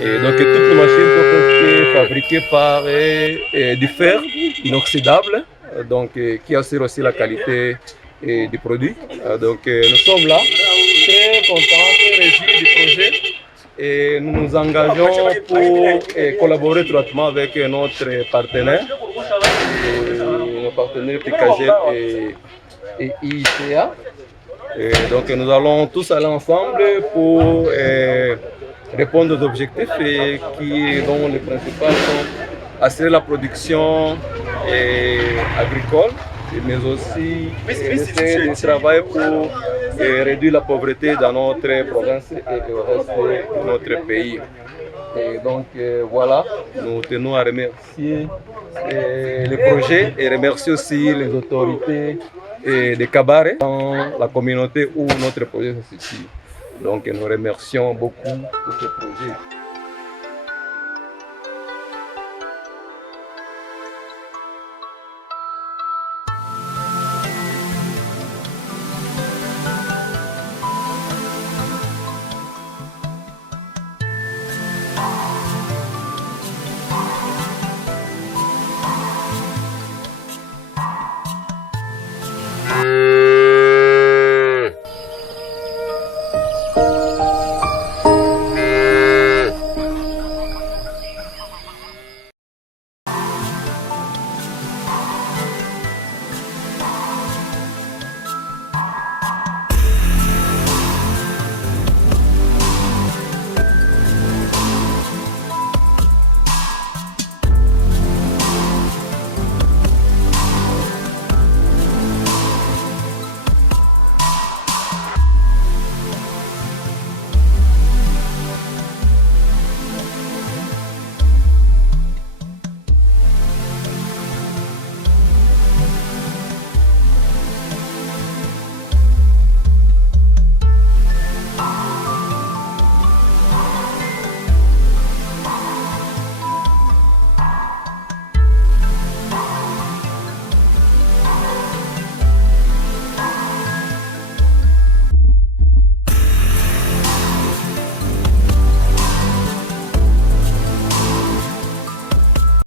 Et donc toutes les machines sont presque fabriquées par du fer inoxydable, qui assure aussi la qualité du produit. Nous sommes là, très contents, très réjouis du projet. Et nous nous engageons pour collaborer étroitement avec notre partenaire, nos partenaires Picagl et IICA. Et donc nous allons tous aller ensemble pour répondre aux objectifs dont les principaux sont assurer la production agricole, mais aussi essayer de travailler pour réduire la pauvreté dans notre province et au reste de notre pays. Et donc voilà, nous tenons à remercier le projet et remercier aussi les autorités de Kabare dans la communauté où notre projet se situe. Donc nous remercions beaucoup pour ce projet.